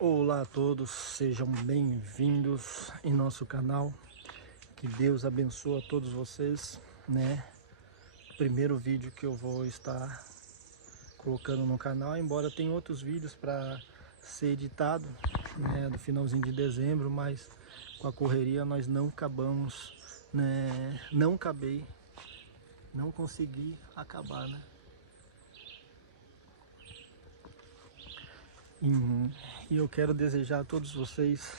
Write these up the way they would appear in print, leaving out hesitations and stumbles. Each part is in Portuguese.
Olá a todos, sejam bem-vindos em nosso canal. Que Deus abençoe a todos vocês, né? Primeiro vídeo que eu vou estar colocando no canal, embora tenha outros vídeos para ser editado, né, do finalzinho de dezembro, mas com a correria nós não acabamos, né? Não consegui acabar, né? E eu quero desejar a todos vocês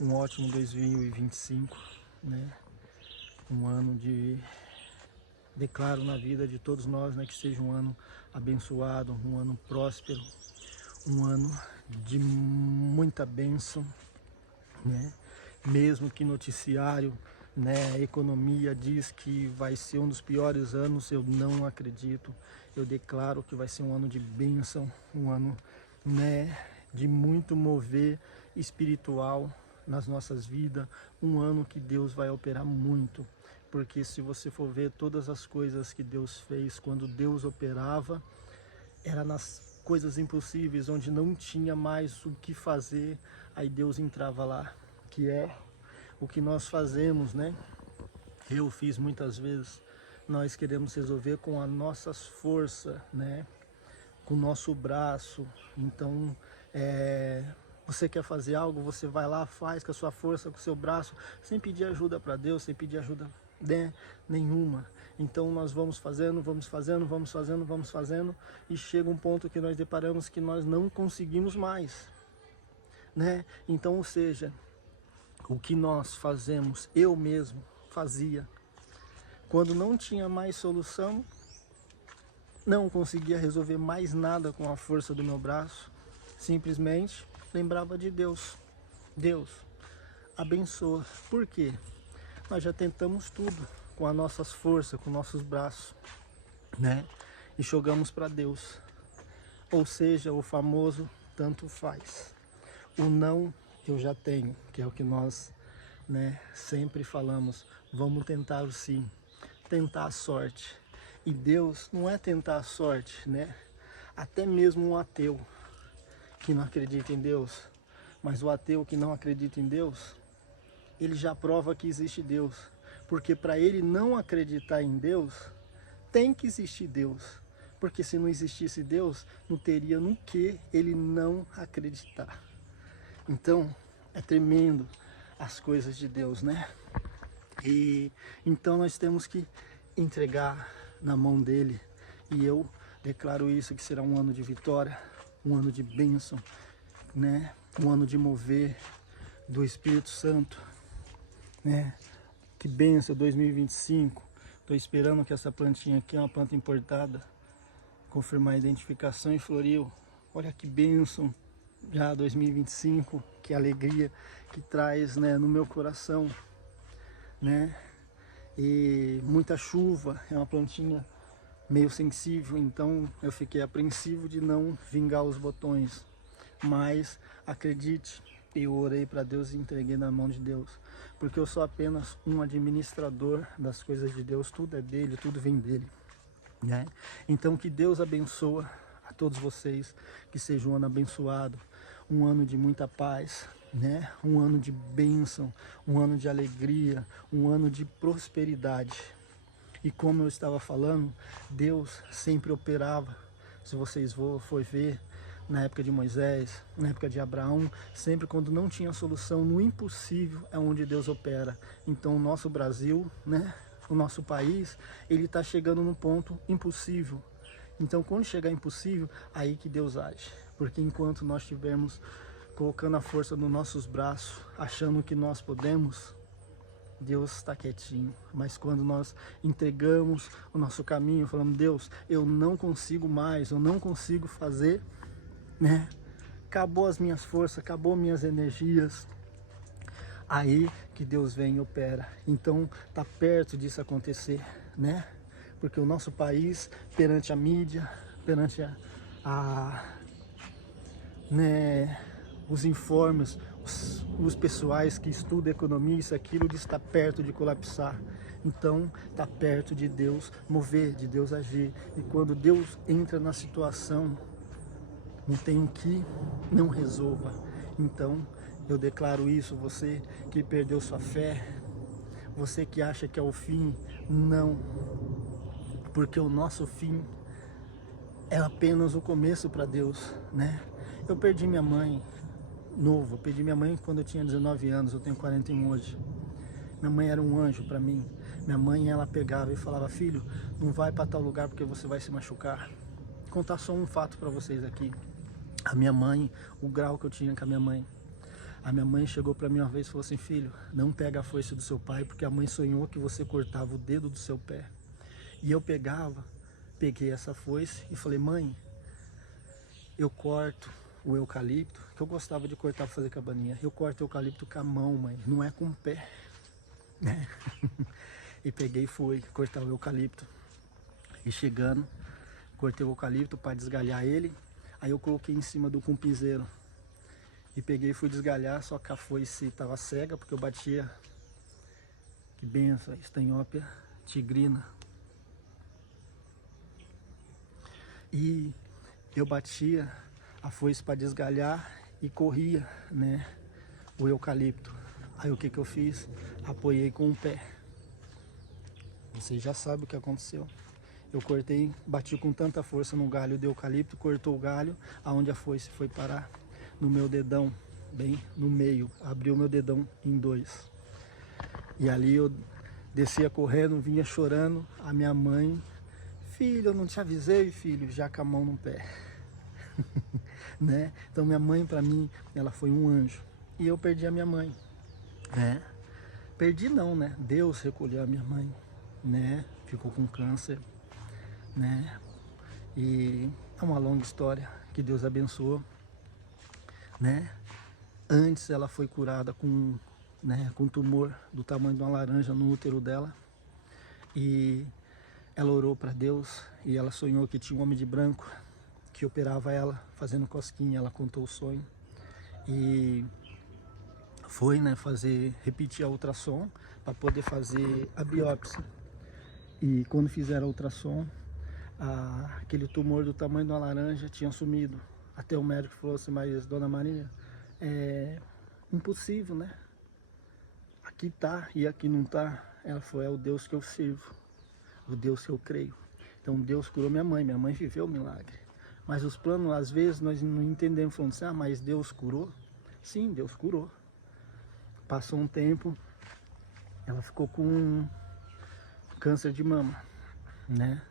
um ótimo 2025, né? Um ano declaro na vida de todos nós, né, que seja um ano abençoado, um ano próspero, um ano de muita bênção, né? Mesmo que noticiário, né, a economia diz que vai ser um dos piores anos, eu não acredito. Eu declaro que vai ser um ano de bênção, um ano, né, de muito mover espiritual nas nossas vidas, um ano que Deus vai operar muito, porque se você for ver todas as coisas que Deus fez, quando Deus operava, era nas coisas impossíveis, onde não tinha mais o que fazer, aí Deus entrava lá, que é o que nós fazemos, né? Eu fiz muitas vezes, nós queremos resolver com as nossas forças, né? Com o nosso braço. Então, você quer fazer algo, você vai lá, faz com a sua força, com o seu braço, sem pedir ajuda para Deus, sem pedir ajuda, né, nenhuma. Então nós vamos fazendo, e chega um ponto que nós deparamos que nós não conseguimos mais, né? Então, ou seja, o que nós fazemos, eu mesmo fazia, quando não tinha mais solução, não conseguia resolver mais nada com a força do meu braço, simplesmente lembrava de Deus. Deus, abençoa. Por quê? Nós já tentamos tudo com as nossas forças, com nossos braços, né? E jogamos para Deus. Ou seja, o famoso tanto faz. O não eu já tenho, que é o que nós, né, sempre falamos. Vamos tentar o sim, tentar a sorte. E Deus não é tentar a sorte, né? Até mesmo um ateu que não acredita em Deus, mas o ateu que não acredita em Deus, ele já prova que existe Deus, porque para ele não acreditar em Deus, tem que existir Deus, porque se não existisse Deus, não teria no que ele não acreditar. Então, é tremendo as coisas de Deus, né? E então nós temos que entregar na mão dele, e eu declaro isso, que será um ano de vitória, um ano de bênção, né? Um ano de mover do Espírito Santo, né? Que bênção 2025. Estou esperando que essa plantinha aqui é uma planta importada, confirmar a identificação e floriu. Olha que bênção, já 2025, que alegria que traz, né, no meu coração, né? E muita chuva, é uma plantinha meio sensível, então eu fiquei apreensivo de não vingar os botões, mas acredite, eu orei para Deus e entreguei na mão de Deus, porque eu sou apenas um administrador das coisas de Deus, tudo é dele, tudo vem dele, né? Então que Deus abençoe a todos vocês, que seja um ano abençoado, um ano de muita paz, né? Um ano de bênção, um ano de alegria, um ano de prosperidade. E como eu estava falando, Deus sempre operava. Se vocês for ver, na época de Moisés, na época de Abraão, sempre quando não tinha solução, no impossível é onde Deus opera. Então o nosso Brasil, né, o nosso país, ele está chegando no ponto impossível. Então quando chegar impossível, aí que Deus age. Porque enquanto nós estivermos colocando a força nos nossos braços, achando que nós podemos, Deus está quietinho. Mas quando nós entregamos o nosso caminho, falando, Deus, eu não consigo mais, eu não consigo fazer, né? Acabou as minhas forças, acabou minhas energias. Aí que Deus vem e opera. Então tá perto disso acontecer, né? Porque o nosso país, perante a mídia, perante né, os informes, os pessoais que estudam economia, isso, aquilo, está perto de colapsar. Então está perto de Deus mover, de Deus agir. E quando Deus entra na situação, não tem o que não resolva. Então, eu declaro isso, você que perdeu sua fé, você que acha que é o fim, não, porque o nosso fim é apenas o começo para Deus, né? Eu perdi minha mãe novo, eu perdi minha mãe quando eu tinha 19 anos, eu tenho 41 hoje. Minha mãe era um anjo para mim. Minha mãe, ela pegava e falava: filho, não vai para tal lugar porque você vai se machucar. Vou contar só um fato para vocês aqui. A minha mãe, o grau que eu tinha com a minha mãe. A minha mãe chegou para mim uma vez e falou assim: filho, não pega a foice do seu pai, porque a mãe sonhou que você cortava o dedo do seu pé. E eu peguei essa foice e falei: mãe, eu corto o eucalipto, que eu gostava de cortar para fazer cabaninha. Eu corto o eucalipto com a mão, mãe, não é com o pé, né? E peguei e fui cortar o eucalipto. E chegando, cortei o eucalipto para desgalhar ele. Aí eu coloquei em cima do cumpizeiro. E peguei e fui desgalhar, só que a foice estava cega, porque eu batia. Que benção, estanhópia tigrina. E eu batia a foice para desgalhar e corria, né, o eucalipto. Aí o que que eu fiz? Apoiei com o pé. Vocês já sabem o que aconteceu. Eu cortei, bati com tanta força no galho do eucalipto, cortou o galho, aonde a foice foi parar? No meu dedão, bem no meio, abriu meu dedão em dois. E ali eu descia correndo, vinha chorando, a minha mãe: filho, eu não te avisei, filho, já com a mão no pé. Né? Então minha mãe, para mim, ela foi um anjo. E eu perdi a minha mãe, né? Perdi não, né? Deus recolheu a minha mãe, né? Ficou com câncer, né? E é uma longa história que Deus abençoou, né? Antes ela foi curada com, né, com tumor do tamanho de uma laranja no útero dela. E ela orou para Deus e ela sonhou que tinha um homem de branco que operava ela, fazendo cosquinha. Ela contou o sonho e foi, né, repetir a ultrassom para poder fazer a biópsia. E quando fizeram a ultrassom, aquele tumor do tamanho de uma laranja tinha sumido. Até o médico falou assim: mas dona Maria, é impossível, né? Aqui tá e aqui não tá. Ela falou: é o Deus que eu sirvo, o Deus que eu creio. Então Deus curou minha mãe viveu o milagre. Mas os planos, às vezes, nós não entendemos, falando assim: ah, mas Deus curou? Sim, Deus curou. Passou um tempo, ela ficou com câncer de mama, né?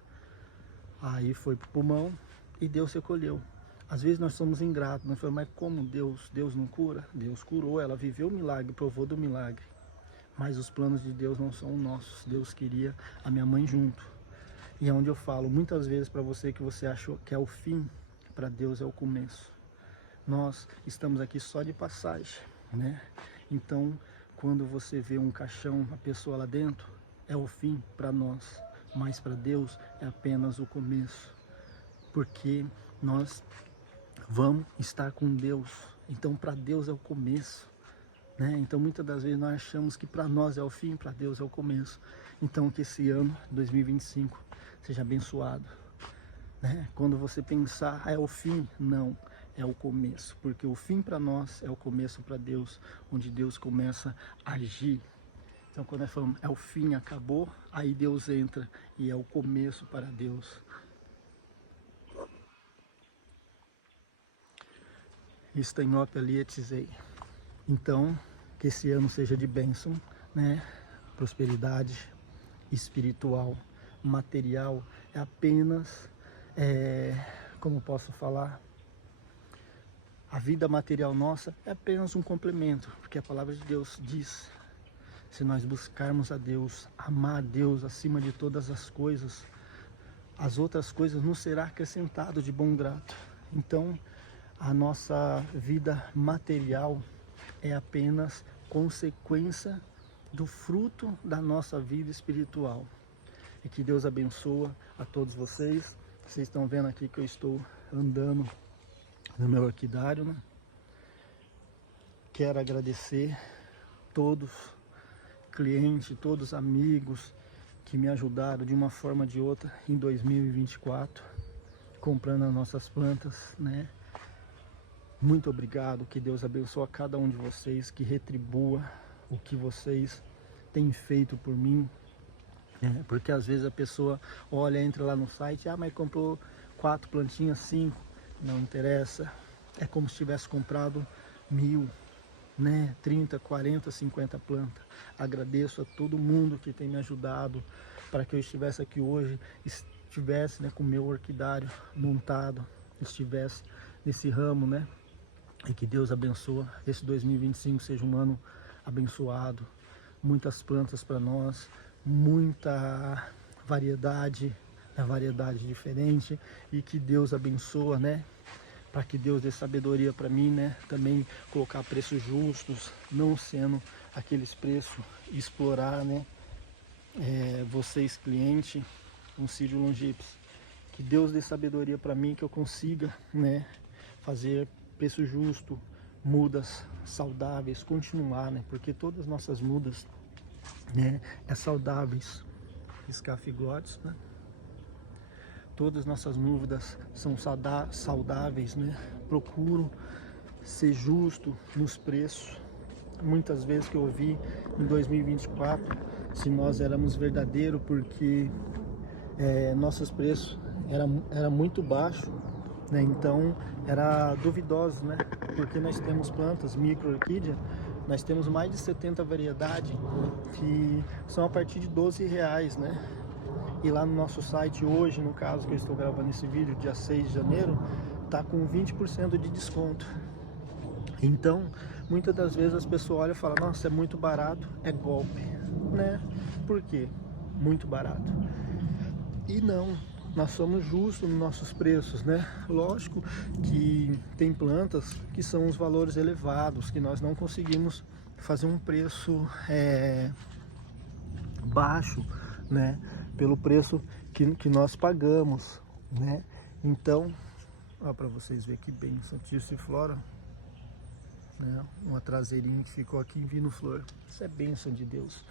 Aí foi pro pulmão e Deus recolheu. Às vezes nós somos ingratos, nós falamos: mas como Deus não cura? Deus curou, ela viveu o milagre, provou do milagre. Mas os planos de Deus não são nossos. Deus queria a minha mãe junto. E é onde eu falo muitas vezes para você que você achou que é o fim, para Deus é o começo. Nós estamos aqui só de passagem, né? Então, quando você vê um caixão, uma pessoa lá dentro, é o fim para nós. Mas para Deus é apenas o começo. Porque nós vamos estar com Deus. Então, para Deus é o começo. Né? Então muitas das vezes nós achamos que para nós é o fim, para Deus é o começo. Então que esse ano, 2025, seja abençoado, né? Quando você pensar: ah, é o fim, não, é o começo, porque o fim para nós é o começo para Deus, onde Deus começa a agir. Então quando nós falamos é o fim, acabou, aí Deus entra e é o começo para Deus. Estanhópia lietizei. Então, que esse ano seja de bênção, né? Prosperidade espiritual, material, é apenas, como posso falar, a vida material nossa é apenas um complemento, porque a palavra de Deus diz: se nós buscarmos a Deus, amar a Deus acima de todas as coisas, as outras coisas nos será acrescentado de bom grado. Então, a nossa vida material é apenas consequência do fruto da nossa vida espiritual. E que Deus abençoe a todos vocês. Vocês estão vendo aqui que eu estou andando no meu orquidário, né? Quero agradecer todos clientes, todos amigos que me ajudaram de uma forma ou de outra em 2024, comprando as nossas plantas, né? Muito obrigado, que Deus abençoe a cada um de vocês, que retribua o que vocês têm feito por mim. Porque às vezes a pessoa olha, entra lá no site, mas comprou 4 plantinhas, 5, não interessa. É como se tivesse comprado 1000, 30, 40, 50 plantas. Agradeço a todo mundo que tem me ajudado para que eu estivesse aqui hoje, estivesse com o meu orquidário montado, estivesse nesse ramo, E que Deus abençoe, esse 2025 seja um ano abençoado, muitas plantas para nós, muita variedade diferente, e que Deus abençoe, para que Deus dê sabedoria para mim, também colocar preços justos, não sendo aqueles preços, explorar, vocês cliente, um Sírio Longipes. Que Deus dê sabedoria para mim, que eu consiga, fazer preço justo, mudas saudáveis, continuar, porque todas as nossas mudas, é saudáveis, escafiglotes, todas as nossas mudas são saudáveis, Procuro ser justo nos preços. Muitas vezes que eu ouvi em 2024, se nós éramos verdadeiros, porque nossos preços era muito baixo, então era duvidoso, porque nós temos plantas micro-orquídea, nós temos mais de 70 variedades que são a partir de R$12, E lá no nosso site hoje, no caso que eu estou gravando esse vídeo, dia 6 de janeiro, tá com 20% de desconto. Então, muitas das vezes as pessoas olham e falam, nossa, é muito barato, é golpe, Por quê? Muito barato. E não, nós somos justos nos nossos preços, Lógico que tem plantas que são os valores elevados, que nós não conseguimos fazer um preço baixo, pelo preço que nós pagamos, Então, para vocês verem que bem, Santíssima uma traseirinha que ficou aqui em Vino Flor, isso é bênção de Deus.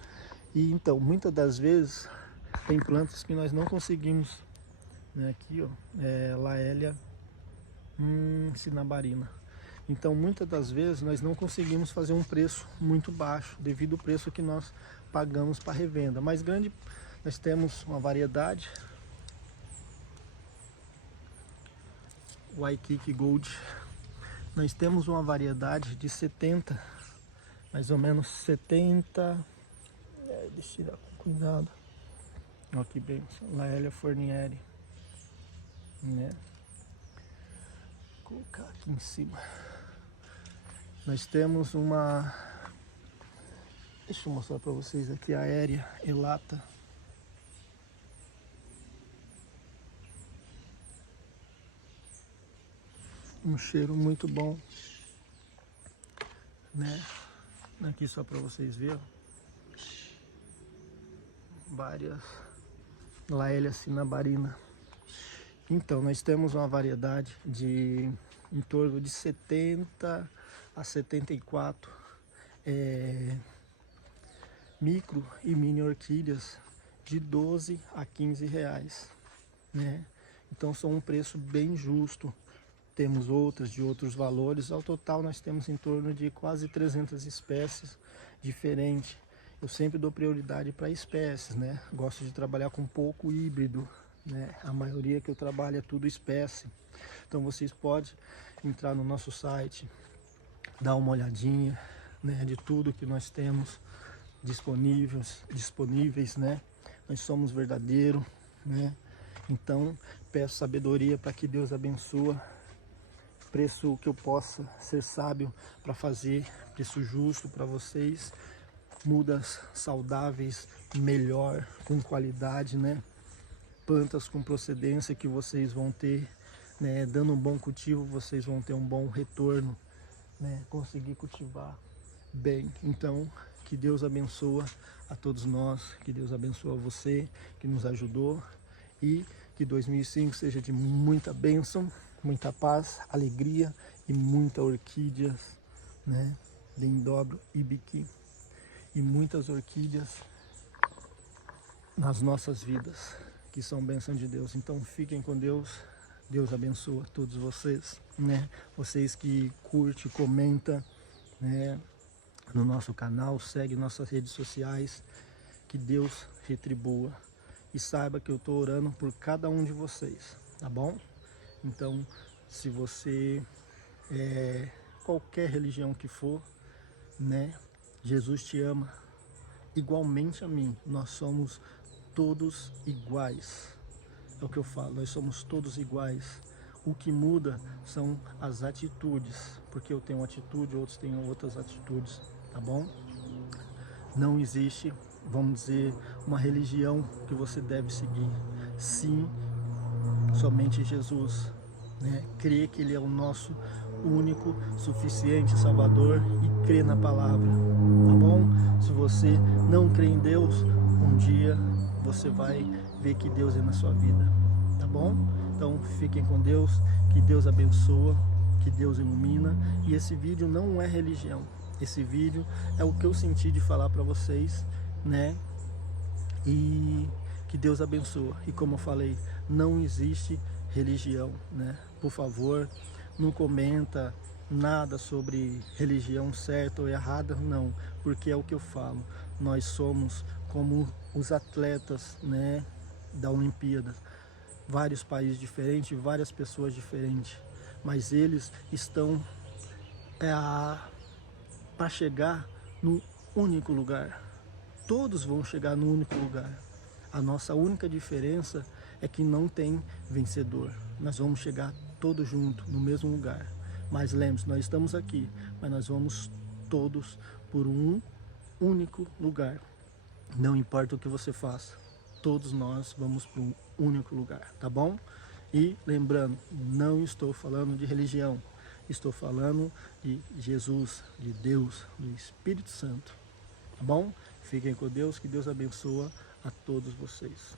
E então, muitas das vezes, tem plantas que nós não conseguimos, aqui, Laélia Cinabarina. Então, muitas das vezes, nós não conseguimos fazer um preço muito baixo, devido ao preço que nós pagamos para revenda. Mas grande, nós temos uma variedade, Waikiki Gold. Nós temos uma variedade de 70, mais ou menos 70, deixa eu tirar com cuidado, olha que bem, Laélia Fornieri, Vou colocar aqui em cima. Nós temos uma, deixa eu mostrar para vocês aqui, a Aérea Elata. Um cheiro muito bom, Aqui só para vocês verem, várias Laélia Cinabarina. Então, nós temos uma variedade de em torno de 70 a 74 micro e mini orquídeas de 12 a 15 reais, Então, são um preço bem justo. Temos outras de outros valores. Ao total, nós temos em torno de quase 300 espécies diferentes. Eu sempre dou prioridade para espécies, Gosto de trabalhar com pouco híbrido, A maioria que eu trabalho é tudo espécie. Então, vocês podem entrar no nosso site, dar uma olhadinha, de tudo que nós temos disponíveis, Nós somos verdadeiros, Então, peço sabedoria para que Deus abençoe. Preço que eu possa ser sábio para fazer, preço justo para vocês, mudas saudáveis, melhor, com qualidade, Plantas com procedência que vocês vão ter, dando um bom cultivo, vocês vão ter um bom retorno, Conseguir cultivar bem. Então, que Deus abençoe a todos nós, que Deus abençoe você que nos ajudou, e que 2005 seja de muita bênção, muita paz, alegria e muita orquídeas, Dendobro Ibiqui, e muitas orquídeas nas nossas vidas, que são bênção de Deus. Então fiquem com Deus, Deus abençoa todos vocês, né? Vocês que curte, comenta, né, no nosso canal, segue nossas redes sociais. Que Deus retribua. E saiba que eu estou orando por cada um de vocês, tá bom? Então, se você qualquer religião que for, né, Jesus te ama igualmente a mim. Nós somos todos iguais. É o que eu falo, nós somos todos iguais. O que muda são as atitudes, porque eu tenho uma atitude, outros têm outras atitudes, tá bom? Não existe, vamos dizer, uma religião que você deve seguir. Sim, somente Jesus, né? Crer que Ele é o nosso único, suficiente Salvador e crer na palavra, tá bom? Se você não crê em Deus, um dia você vai ver que Deus é na sua vida, tá bom? Então fiquem com Deus, que Deus abençoa, que Deus ilumina. E esse vídeo não é religião, esse vídeo é o que eu senti de falar para vocês, né? E que Deus abençoa. E como eu falei, não existe religião, né? Por favor, não comenta nada sobre religião certa ou errada, não, porque é o que eu falo. Nós somos como os atletas, né, da Olimpíada. Vários países diferentes, várias pessoas diferentes, mas eles estão para chegar no único lugar. Todos vão chegar no único lugar. A nossa única diferença é que não tem vencedor. Nós vamos chegar todos juntos no mesmo lugar. Mas lembre-se, nós estamos aqui, mas nós vamos todos por um único lugar. Não importa o que você faça, todos nós vamos para um único lugar, tá bom? E lembrando, não estou falando de religião, estou falando de Jesus, de Deus, do Espírito Santo, tá bom? Fiquem com Deus, que Deus abençoa a todos vocês.